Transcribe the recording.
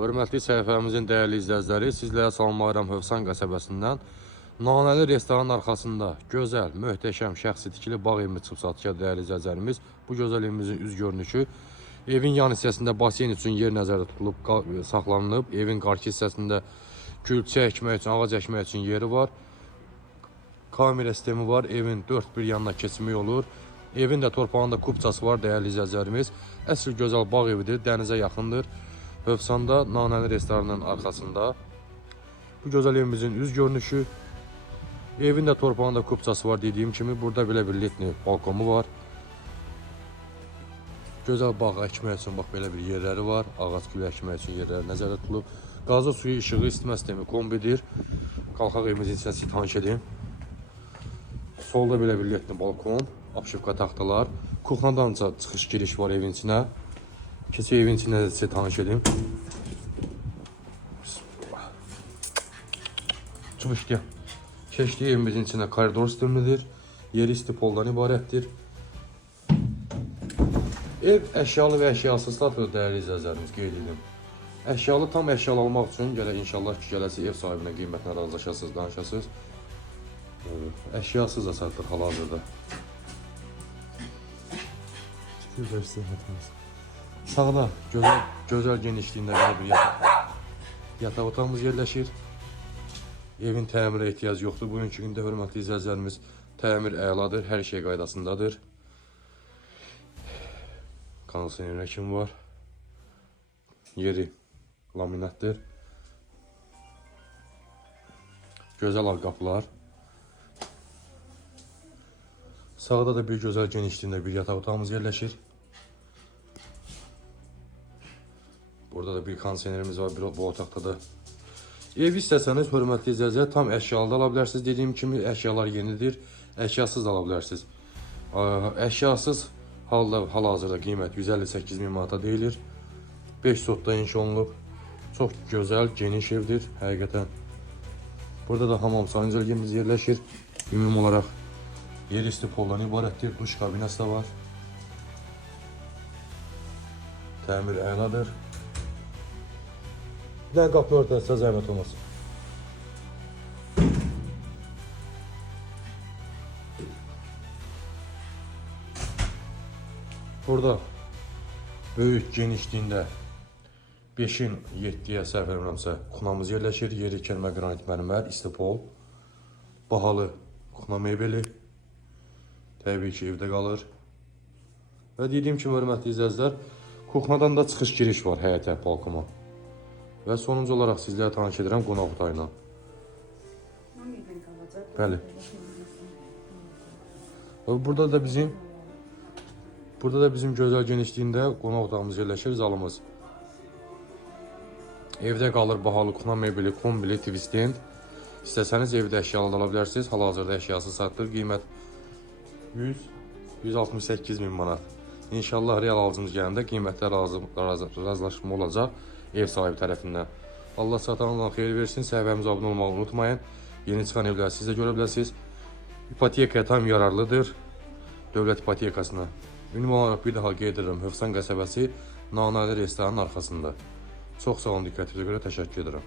Hörmətli səhifəmizin dəyərli izləyiciləri, sizlərə salamlayıram Hövsan qəsəbəsindən. Nanəli restoranın arxasında gözəl, möhtəşəm, şəxsi tikili bağ evimiz çıxıb satışa dəyərli izləyicilərimiz. Bu gözəl evimizin üz görünüşü. Evin yan hissəsində basen üçün yer nəzərdə tutulub, saxlanılıb. Evin qarşı hissəsində gülçə əkmək üçün, ağac əkmək üçün yeri var. Kamera sistemi var. Evin 4-1 yanına keçmək olur. Evin də torpağında kupçası var dəyərli izləyicilərimiz. Əsl gözəl bağ evidir, dənizə yaxındır. Hövsanda Nanəli restoranının arxasında. Bu gözəl evimizin üz görünüşü. Evin də torpağında kupçası var dediyim kimi. Burada belə bir letni balkonu var. Gözəl bağ əkmək üçün bax belə bir yerləri var. Ağac gülü əkmək üçün yerləri nəzərdə tutulub. Qazı suyu, işığı, isitmə sistemi kombidir. Qalxaq evimizin içində tanış edeyim. Solda belə bir letni balkon, apşıqqa taxtalar. Kuxnadan çıxış giriş var evin içinə. Keçək evin içində sizə tanış edeyim. Çıxışdı. Keçdik evimizin içində koridor sistemidir. Yeri istipoldan ibarətdir. Ev əşyalı və əşyasız satılır dəyərli izləyicilərimiz, qeyd edim. Əşyalı tam əşyalı almaq üçün inşallah ki gələcək ev sahibinə qiymətlə razılaşasınız, danışasınız. Əşyasız da satılır hal-hazırda. Sağda gözəl genişliyində bir yataq otağımız yerləşir. Evin təmirə ehtiyac yoxdur. Bugünkü gündə hörmətli izləyicilərimiz təmir əladır, hər şey qaydasındadır. Kondisioner kimi var. Yeri laminatdır. Gözəl ağ qapılar. Sağda da bir gözəl genişliyində bir yataq otağımız yerləşir. Burada da bir kondisionerimiz var bu otaqda da. Ev istəsəniz, hörmətli izləyicilər, tam əşyalı da ala bilərsiniz. Dediyim kimi əşyalar yenidir, əşyasız da ala bilərsiniz. Əşyasız hal-hazırda qiymət 158 min manata deyilir. 5 sotda inşa olunub. Çox gözəl, geniş evdir, həqiqətən. Burada da hamam sancalyemiz yerləşir. Ümumi olaraq yer istipoldan ibarətdir, duş kabinası da var. Təmir əladır. Bir dənə qapını örtəsə zəhmət olmasın. Burada böyük genişliyində 5-in 7-yə səhv eləmirəmsə kuxnamız yerləşir. Yeri kəlmə qranit mərmər, istipol, bahalı kuxna mebeli. Təbii ki evdə qalır. Və dediyim kimi hörmətli izləyicilər, kuxnadan da çıxış giriş var həyətə, balkona. Və sonuncu olaraq sizlərə tanış edirəm qonaq otağı ilə. Bəli. Burada da bizim gözəl genişliyində qonaq otağımız yerləşir, zalımız. Evdə qalır bahalı kuxna mebeli, kombili, twist-end. İstəsəniz evdə əşyalı da ala bilərsiniz. Hal-hazırda əşyası satılır. Qiymət 168 min manat. İnşallah real alıcımız gələndə qiymətlər razılaşma olacaq ev sahibi tərəfindən. Allah satanlarına xeyir versin. Səhifəmizə abunə olmağı unutmayın. Yeni çıxan evləri siz də görə bilərsiniz. İpotekaya tam yararlıdır. Dövlət ipotekasına. Ünlü olaraq bir daha qeyd edirəm. Hövsan qəsəbəsi Nanəli restoranın arxasında. Çox sağ olun, diqqətinizə görə təşəkkür edirəm.